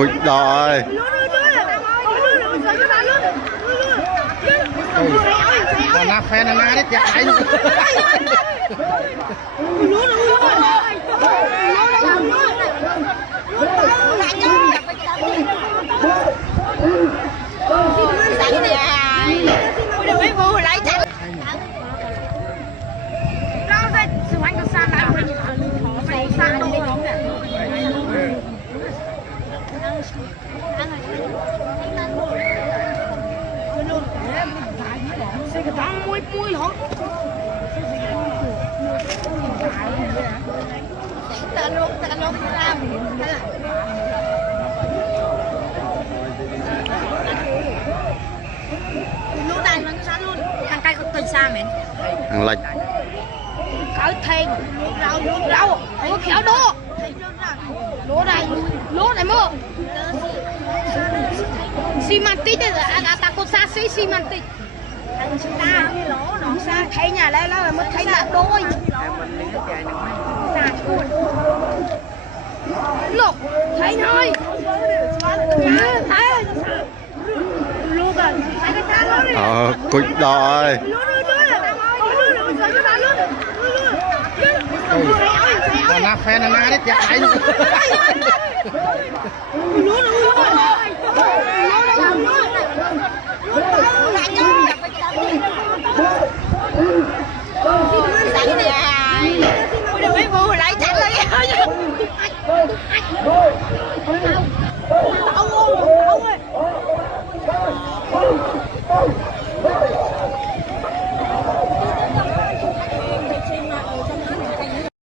cụt đòi còn là phe na đấy chạy anh cái thằng muối muối hả? Tận luôn ra. Luôn đây mà sao luôn? Thằng cây không tin sao mẹ? thằng lệch Cởi thèn, rau, có khéo đô. Lúa này mơ. Xi măng tít đấy, ta có xa xi măng tít. Xa thấy nhà đây là mới thấy là đôi xa chuột lục thấy thôi thấy luôn rồi thấy cái xa đó cụt đòi còn là phe na đấy chạy anh đừng biết vui lấy chạy lấy